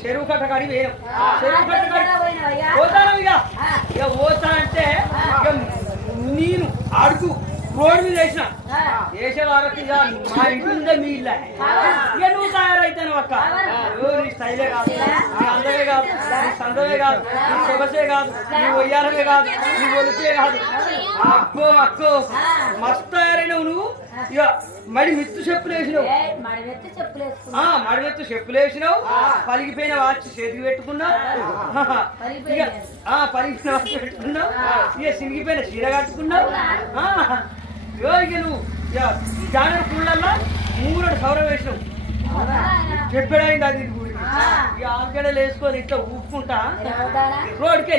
చెరువు కట్ట కాడి వేయం చెరువు కట్ట కాడి పోతాను ఇక పోతా అంటే ఇక నేను అడుగు రోడ్డు మీద వేసే వారికి ఇక మా ఇంటి ఉందే మీ ఇల్లు ఇక నువ్వు తయారైతాను అక్క నీ స్టైలే కాదు నీ అందమే కాదు నీ సందమే కాదు నీ సొగసే కాదు నీ ఒయ్యాలమే కాదు నీ ఒలిపే కాదు అక్కో మస్తు తయారైనవు నువ్వు ఇక మడి మిత్తు చెప్పులు వేసినావు మడిమెత్తు చెప్పులు వేసినావు పలిగిపోయిన వాచ్ చేతికి పెట్టుకున్నావు పలిగిపోయిన వాచ్ పెట్టుకున్నావు ఇక సిరిగిపోయిన చీర కట్టుకున్నావు ఇక నువ్వు జానర్ పుల్లల్లో 3 సౌరం వేసినావు చెప్పాడైంది అది ఇక ఆర్గడలు వేసుకొని ఇట్లా ఊపుకుంటా రోడ్డుకి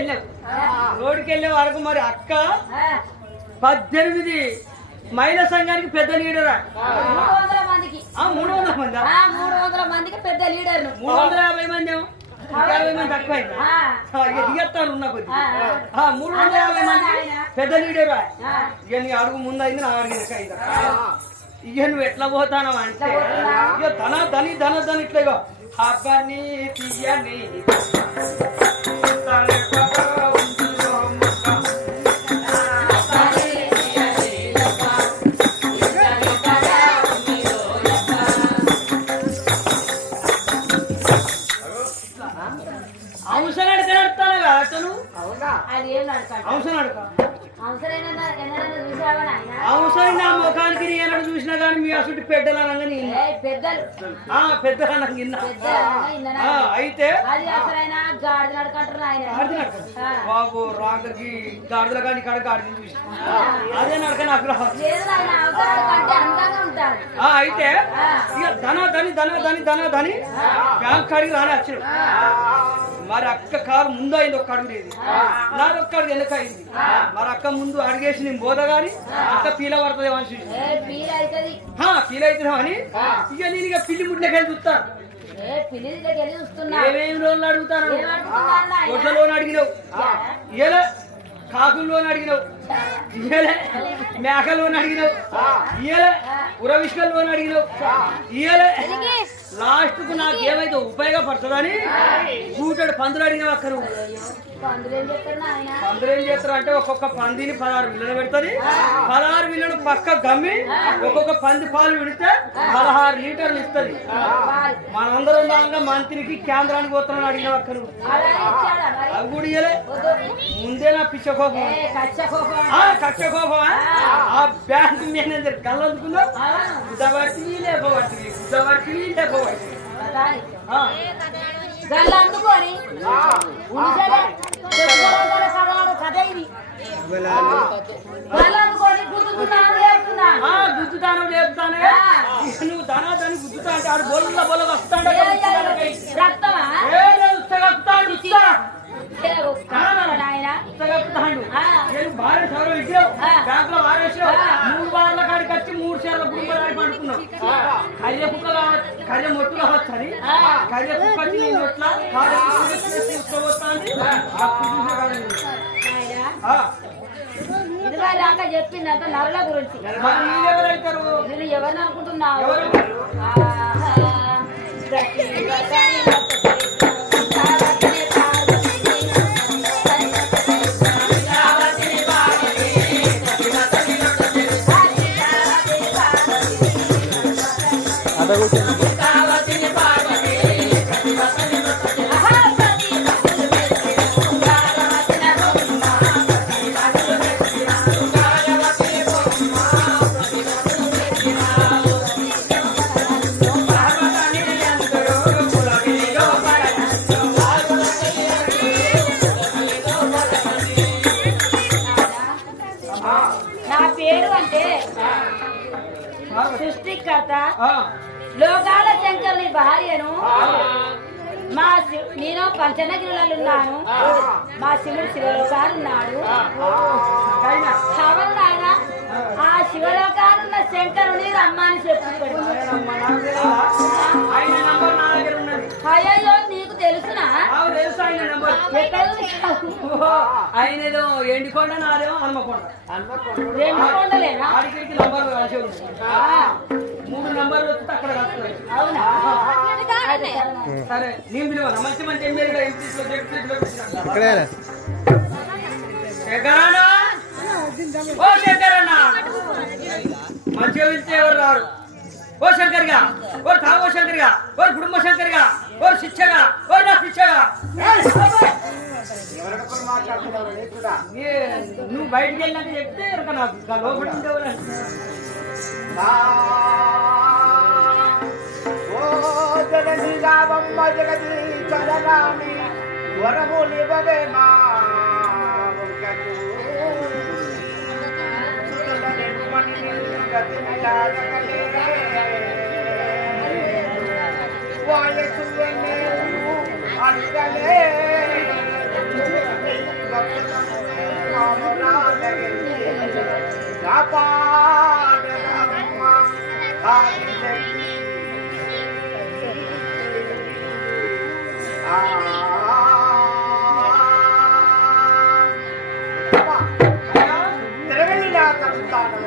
వెళ్ళే వరకు మరి అక్క 18 మహిళా సంఘానికి పెద్ద లీడరా 300 మందికి పెద్ద లీడర్ 350 మంది 50 మంది తక్కువ దిగేస్తాను ఉన్న కొద్ది 350 మంది పెద్ద లీడరా ఇక నీ అడుగు ముందు అయింది నా అడుగు అయింది ఇక నువ్వు ఎట్లా పోతానవు అంటే ఇక ధన ఇట్లా హబ్బని తీయని అవసరం నా ముఖానికి నేను చూసినా కానీ మీ అసలు పెద్దలనగా అయితే బాబు రాకకి గాడిదల కానీ కాడ గాడిని చూసి అదే నడక నాకు అయితే ఇక ధని బ్యాంక్ కాడికి రాని వచ్చాడు మరి అక్క కారు ముందు అయింది ఒక్క అడుగు లేదు నాది ఒక్క అడుగు వెనక అయింది మరి అక్క ముందు అడిగేసి నేను పోదా గాని అక్క పీల పడుతుంది మనిషి పీల అవుతుందని ఇక నేను ఇక పిల్లి ముట్లకెళ్ళి చూస్తాను ఏమేమి రోజులు అడుగుతాను గొడ్డలోని అడిగినావు ఇలా కాకుల్లోని అడిగినావు ఇయలే మేకలోని అడిగినావు ఇయలే ఉరవిష్కల్లోని అడిగినావు ఇయలే లాస్ట్ కు నాకు ఏమైతే ఉపయోగపడుతుందని కూటడు పందులు అడిగిన అక్కరు పందులు ఏం చేస్తారు అంటే ఒక్కొక్క పందిని 16 విల్లులు పెడుతుంది 16 విల్లులు పక్క గమ్మి ఒక్కొక్క పంది పాలు విడితే 16 లీటర్లు ఇస్తుంది మనందరం దానిగా మంత్రికి కేంద్రానికి పోతామని అడిగిన అక్కరు అవి కూడా ఇయ్యలే ముందే నా పిచ్చ కోపం కచ్చ కోపం ఆ బ్యాంక్ మేనేజర్ కళ్ళదుకుందో గుద్దబట్టి లేకపోబట్టి అందుకొని గుద్దుతాను లేపుతానే నువ్వు దాని గుద్దుతా అంటే ఆడు బొల్ల వస్తాడు భార్య సౌరవ్ ఇచ్చావు బ్యాంక్ లో వారేసావు 3 బార్ల కాడికి వచ్చి 3 షేర్ల గుంపులు ఆడి పండుకున్నావు కర్య కుక్క కర్య మొట్టు కావచ్చు అని కర్య కుక్క వచ్చి నేను ఎట్లా ఇదివరకు చెప్పిందంట నరుల గురించి మీరెవరైతారు నేను ఎవరిని అనుకుంటున్నావు సృష్టికర్త లోకాల శంకరుని భార్యను నేను పంచనగిరులలో ఉన్నాను మా శివుడు శివలోకానున్నాడు ఆయన ఆ శివలోకానున్న శంకరుని రమ్మని చెప్పుతాడు అయ్యో నీకు తెలుసునా ఆయనేదో ఎండికొండ నాదేమో హనుమకొండ రెండు కొండలేనా? ఆడికి నంబర్లు కలిసి ఉంటాయి 3 నంబర్లు వస్తే అక్కడ కలుస్తున్నాయి. అవునా? సరే నేను పిలువనా మంచి మంచి ఎమ్మెల్యేగా శంకరన్నా ఓ శంకరన్నా మంచిగా పిలిస్తే ఎవరు రారు. ఓ శంకర్గా ఓ తాగో శంకర్గా ఓ కుటుంబ శంకర్గా ఓ శిక్షగా ఓ నా శిక్షగా నువ్వు బయటికి వెళ్ళినాక చెప్తే నాకు లోపల ఉండేవారు. ఓ జగతి రామమ్మ జగతి చరగామి వరములివే మా వాయసు అడగలే కాపాడమ్మ ఆదిశక్తి తిరగలిలా తప్పుతాను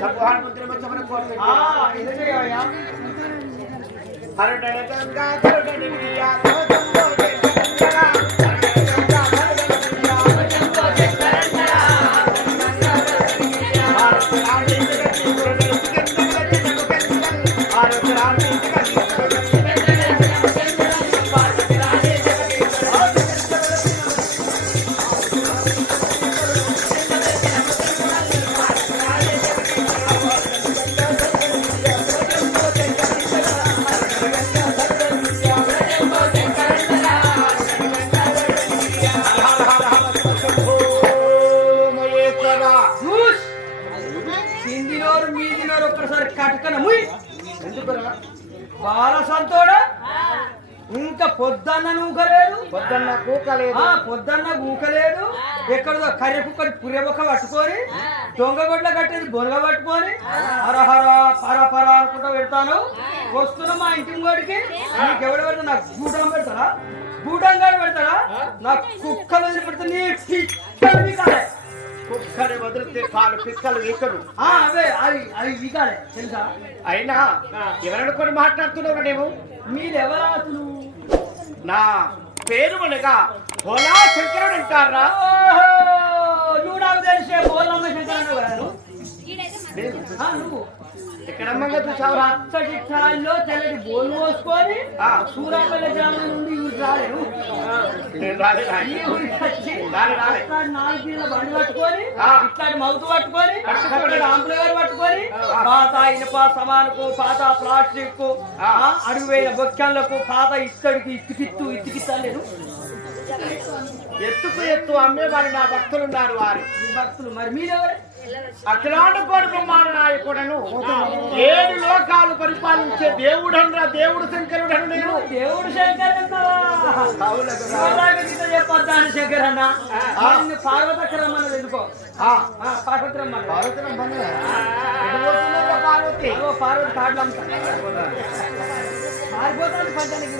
సభానుమంత్రి వచ్చమని కోరుతున్నాను. హరుడని గంగా హరుడని ప్రియా తోజంబో జగంగరా బాలసంతోడా ఇంకా పొద్దున్న నూకలేదు పొద్దున్న ఊకలేదు ఎక్కడో కర్రె కుక్కడి పుర్రెబొక్క పట్టుకొని దొంగగొడ్ల కట్టేది బొనగ పట్టుకొని హరహర పర పర అనుకుంటా పెడతాను. వస్తున్నా మా ఇంటి గోడికి నీకెవడు పెడతా నాకు గూటం పెడతాడా గూటంగాడు పెడతాడా నాకు కుక్కలు వదిలి పెడతా నీ పిక్కలు వికాలే కుక్కని వదిలితే కాలు పిక్కలు వీకరు. అవే అవి అవి వికాలే తెలుసా. అయినా ఎవరనుకొని మాట్లాడుతున్నావు నీవు? మీరెవరాతులు? నా పేరు అనగా భోలా శంకరుడు అంటారా? నువ్వు నాకు తెలిసే బోలమ్మ శంకరుడు కదా నువ్వు ఎక్కడమ్మంగా చూసావురా? అచ్చటి స్థాయిలో తెల్లటి బోలు పోసుకొని సూరాపల్లి గ్రామం నుండి ఊరికి రాలేను. ఈ ఊరికి వచ్చి 4 కిలో బండి పట్టుకొని ఇట్లాంటి మౌతు పట్టుకొని ఆంపుల గారు పట్టుకొని పాత ఇనుప సమానుకు పాత ప్లాస్టిక్ అడుగు వేల బొక్కలకు పాత ఇత్తడికి ఇత్తుకిత్తాలేను. ఎత్తుకు ఎత్తు అమ్మేవారు నా భక్తులున్నారు. వారు భక్తులు. మరి మీరెవరే? అఖిలాండ కోటి బ్రహ్మాండ నాయకుడను 7 లోకాలు పరిపాలించే దేవుడనరా దేవుడు శంకరుడను నేను. దేవుడు చెప్పొద్దాను శంకర్ అన్న. పార్వతకి రమ్మన్నది ఎందుకో పార్వతి రమ్మని పార్వతి కార్డులు అమ్ముతాను పారిపోతాను పంచానికి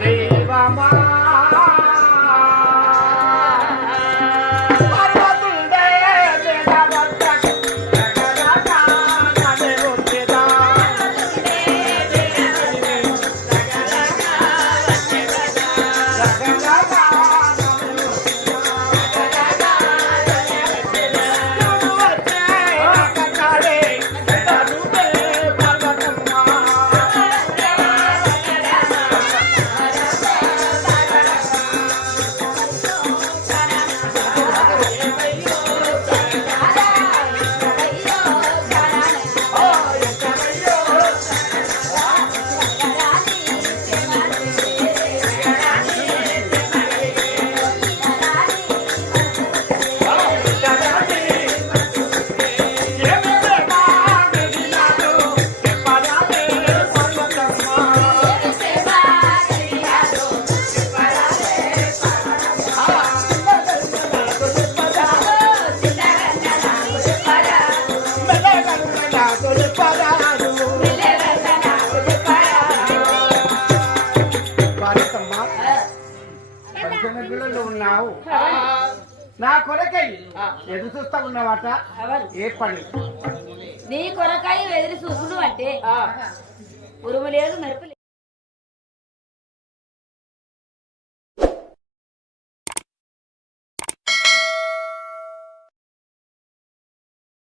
దేవమా పిల్లలు ఉన్నావు నా కొరకై ఎదురు చూస్తా ఉన్నావాట ఎవరు ఏ పని నీ కొరకాయ ఎదురు చూసుడు అంటే ఉరుము లేదు మెరుపు లేదు.